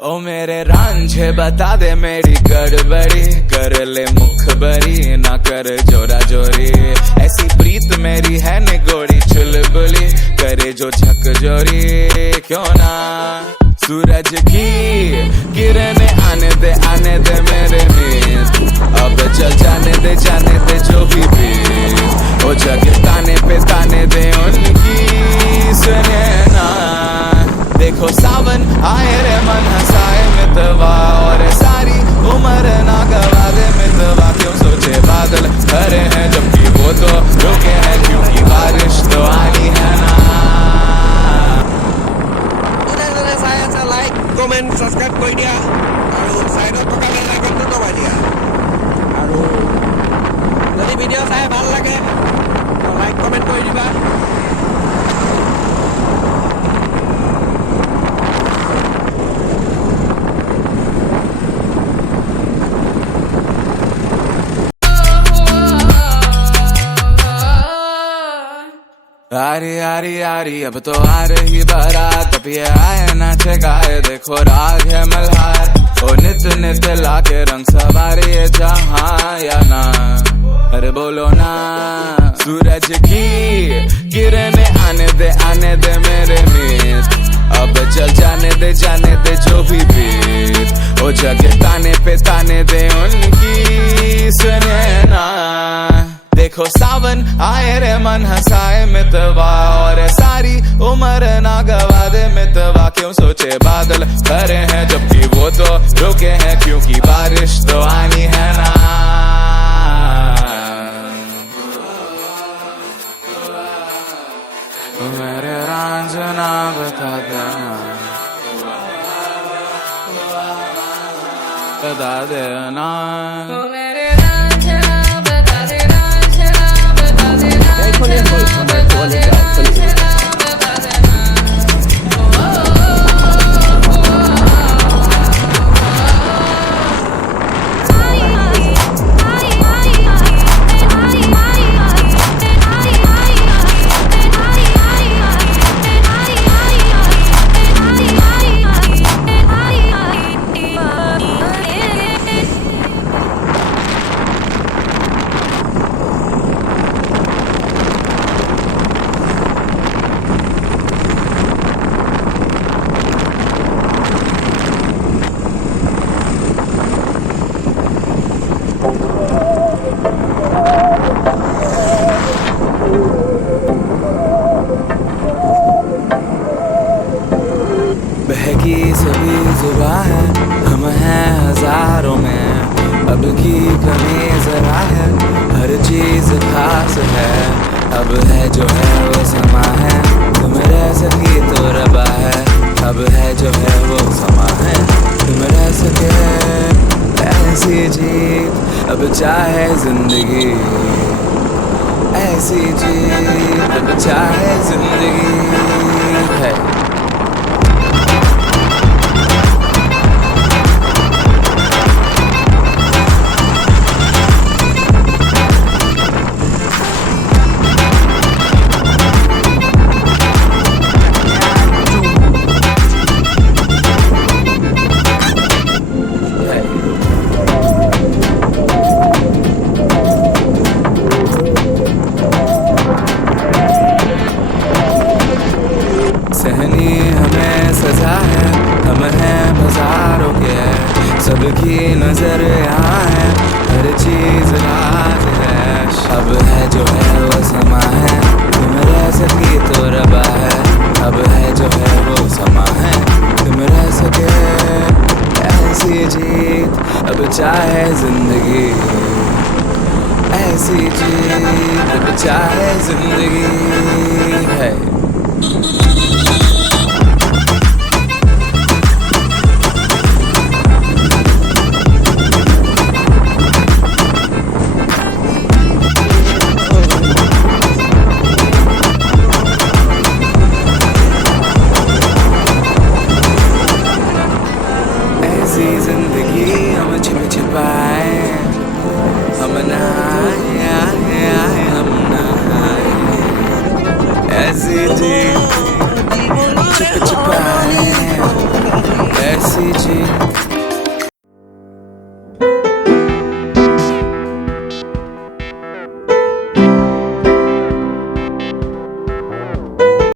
ओ मेरे रांझे बता दे मेरी गड़बड़ी, कर ले मुखबरी ना कर जोरा जोरी। ऐसी प्रीत मेरी है निगोड़ी चुलबुली, करे जो झकझोरी क्यों ना। सूरज की किरणें आने दे मेरे मीत, अब चल जाने दे जो भी बीत। ओ जगह ताने दे उनकी सुने ना। देखो सावन आए रे मन हंसाए मितवा, और सारी उम्र ना गवा दे मितवा। क्यों सोचे बादल भरे हैं जबकि वो तो रुके हैं, क्योंकि बारिश तो आनी है ना। লাইক কমেন্ট সাবস্ক্রাইব কৰি দিয়া আৰু সাইডত থকা বেল আইকনটো দবাই দিয়া। আৰু যদি ভিডিঅ' চাই ভাল লাগে লাইক কমেন্ট কৰি দিবা। आरी अब तो आ रही बारात, अब ये आए नाचे गाए देखो राग है मल्हार। ओ नित लाके रंग सवारे जहाँ या ना, अरे बोलो ना। सूरज की किरणें आने दे मेरे मीत, अब चल जाने दे जो भी बीत। ओ जगह ताने दे उनकी सुने ना। देखो सावन आए रे मन हंसाए मितवा, और सारी उम्र ना गवा दे मितवा। क्यों सोचे बादल भरे हैं जबकि वो तो रुके हैं, क्योंकि बारिश तो आनी है ना। मेरे रांझना बता देना, बता देना। बहकी सभी जुबां है, हम हैं हजारों में, अब की कमी जरा है, हर चीज खास है। अब है जो है वो समा है, तुम रह सकी तो रबा है। अब है जो है वो समा है, तुम रह सके ऐसी जीत। अब चाहे जिंदगी ऐसी जीत, अब चाहे जिंदगी है। सहनी हमें सजा है, हम हैं बाजारों के, सबकी नजर यहाँ है, हर चीज राज है। अब है जो है वो समा है, तुम रह सकी तो रबा है। अब है जो है वो समा है, तुम रह सके ऐसी जीत। अब चाहे जिंदगी ऐसी जीत, अब चाहे जिंदगी है।